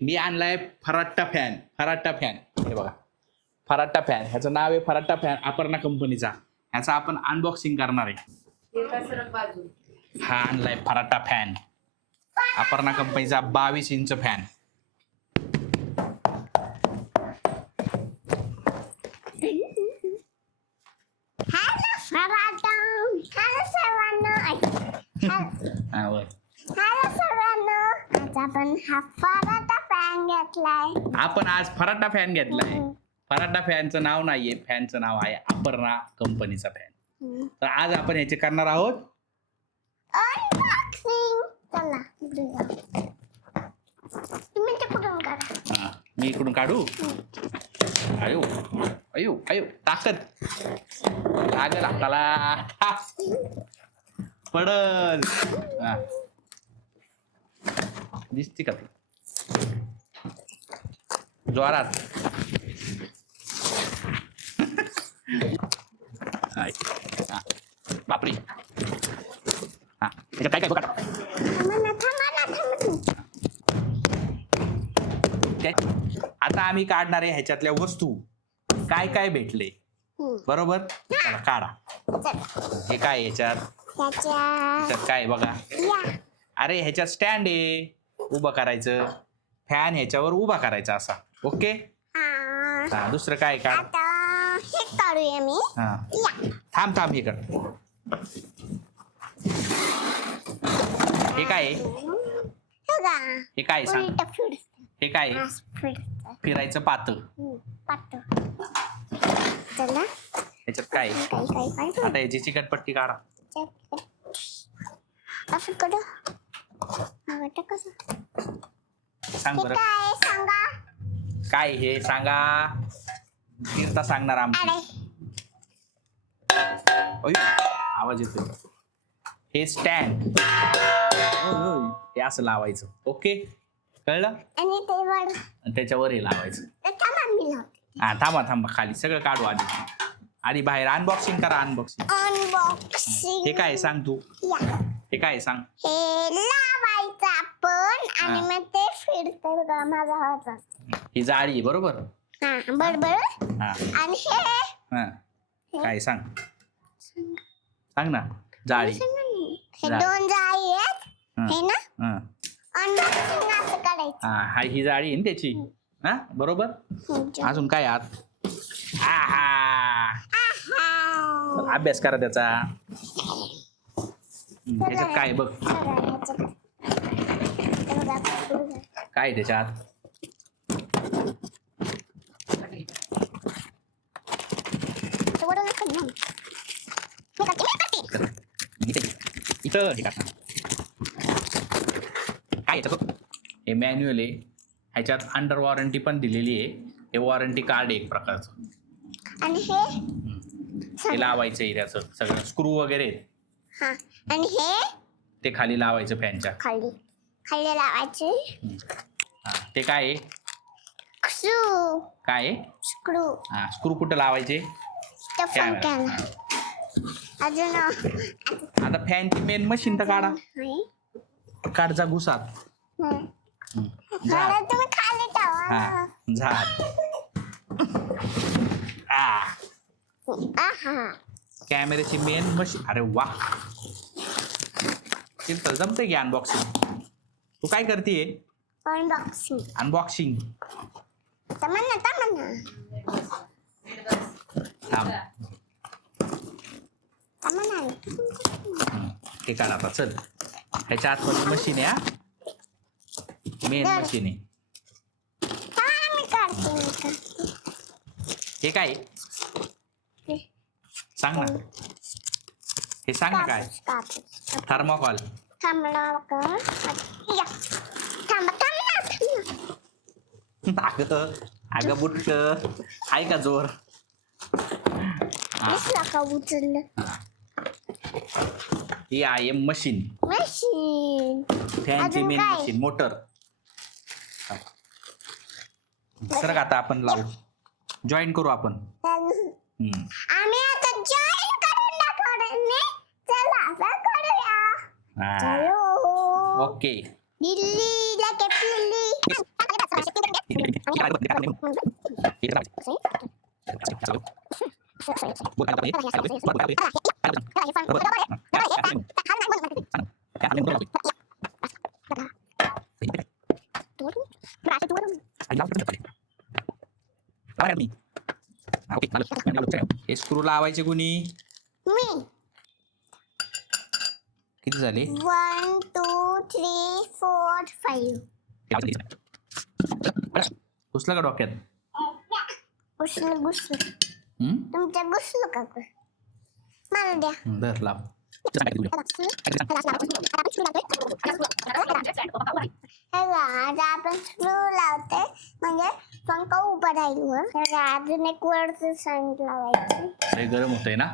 मी आणलाय फराट्टा fan. फराट्टा fan हे बघा, फराट्टा फॅन. ह्याचं नाव आहे फराट्टा फॅन, अपर्णा कंपनीचा. ह्याचा आपण अनबॉक्सिंग करणार आहे. हा आणलाय फराट्टा फॅन, अपर्णा कंपनीचा 22 इंच फॅन. आपण हा फराटा फॅन घेतलाय. आपण आज फराट्टा फॅन घेतलाय. फराट्टा फॅनचं नाव नाहीये, फॅनचं नाव आहे अपर्णा कंपनीचा फॅन. तर आज आपण याचे करणार आहोत अनबॉक्सिंग. चला तुम्ही ते कुठून काढा. मी इकडून काढू. अयो अयो अयो ताकद लागल हाताला, पडल. दिसते का ती जोरात. बापरी. हा त्याच्यात काय काय बघा. आता आम्ही काढणार आहे ह्याच्यातल्या वस्तू. काय काय भेटले बरोबर. चला काढा. हे काय ह्याच्यात ह्याच्यात काय बघा. अरे ह्याच्यात स्टँड आहे उभं करायचं. फॅन ह्याच्यावर उभा करायचा असा. ओके. हा दुसरं काय काढ. हे काढूया मी. हा थांब थांब हे कर. हे काय हे काय सांग. हे काय फिरायचं पात. ह्याच्यात काय. आता याची चिकटपट्टी काढा. असं करू. सांग बरं सांगा काय हे सांगा. तीर्था सांगणार आमची. आवाज येतो. हे स्टँड हे असं लावायचं. ओके कळलं. आणि ते वर त्याच्यावर हे लावायचं. मी लावते. हा थांबा थांबा खाली सगळं काढू आधी. आधी बाहेर अनबॉक्सिंग करा. अनबॉक्सिंग. अनबॉक्सिंग. हे काय सांग तू. हे काय सांग. हे लावायचं आपण आणि मग ते फिरतं बघा माझा हात. ही जाळी आहे बरोबर. हा बरोबर. हा आणि हे हा काय सांग. सांग ना. जाळी. हे दोन जाळी आहेत. हे ना अनबॉक्सिंग असं करायचं. हा ही जाळी आहे ना त्याची. हा बरोबर. अजून काय आत. अभ्यास करा त्याचा. त्याच्यात काय बघ. काय त्याच्यात. इथं हे टाका. काय याच्यात हे मॅन्युअल आहे. ह्याच्यात अंडर वॉरंटी पण दिलेली आहे. हे वॉरंटी कार्ड आहे एक प्रकारचं. आणि हे लावायचं आहे त्याचं सगळं स्क्रू वगैरे. हा आणि हे ते खाली लावायचं फॅनच्या खाली खाली लावायचे. ते काय आहे. स्क्रू. काय आहे स्क्रू. हा स्क्रू कुठं लावायचे. अजून आता फॅनची मेन मशीन तर काढा. काढचा घुसात. तुम्ही खाली ठेवा. हा झाड. कॅमेऱ्याची मेन मशीन. अरे वा जमते की अनबॉक्सिंग. तू काय करतेय. अनबॉक्सिंग. अनबॉक्सिंग. तमन्ना थांब. तमन्ना हे काढ आता चल. ह्याच्या आतमध्ये मशीन आहे. मेन मशीन आहे. हे काय सांग ना. हे सांग ना काय. थर्मोकॉल. अगं बुटक आहे का जोर. उचललं. ही आहे मशीन. मशीन. फॅनची मेन मशीन मोटर. सरक आता आपण लावू. जॉईन करू आपण. आम्ही आता जॉईन करून दाखवणार. चला आता करूया. ओके. दिल्ली लगे दिल्ली. हे स्क्रू लावायचे कुणी? मी. किती झाले? 1 2 3 4 5. घुसलं का डोक्यात? घुसलं. तुमच्या घुसलं का? मला द्या. धर लाव. आता आपण स्क्रू लावते म्हणजे पंखा उभा राहील वर. अजून एक वरचं सांग लावायचं. लय गरम होतंय ना.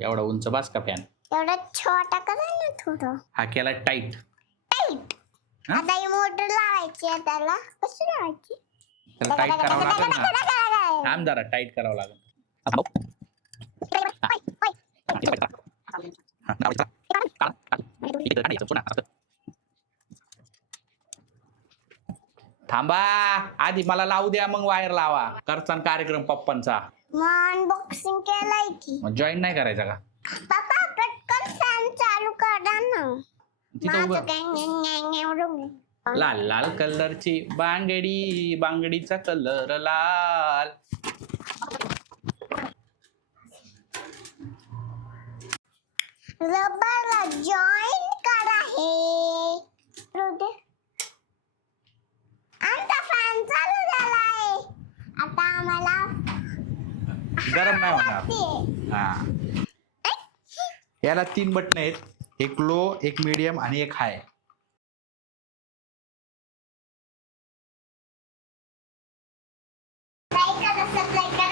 एवढा उंच बास का फॅन? एवढा छोटा करा ना थोडं. हा केला टाईट. आता ही मोटर लावायची आहे त्याला. कशी लावायची? त्याला टाईट करावं लागेल ना. थांब जरा टाईट करावं लागेल. थांबा आधी मला लावू द्या मग वायर लावा. करचा कार्यक्रम पप्पांचा. अनबॉक्सिंग केलाय की. जॉईन नाही करायचा का? पप्पा पटकन फॅन चालू करा ना. तिथं उभं. माझं लाल लाल कलरची बांगडी, बांगडीचा कलर लाल. रबरला जॉईन करा हे. आमचा फॅन चालू झालाय. आता आम्हाला गरम नाही होणार. हा याला 3 बटन आहेत. एक लो, एक मीडियम आणि एक हाय. सबस्क्राईब करा.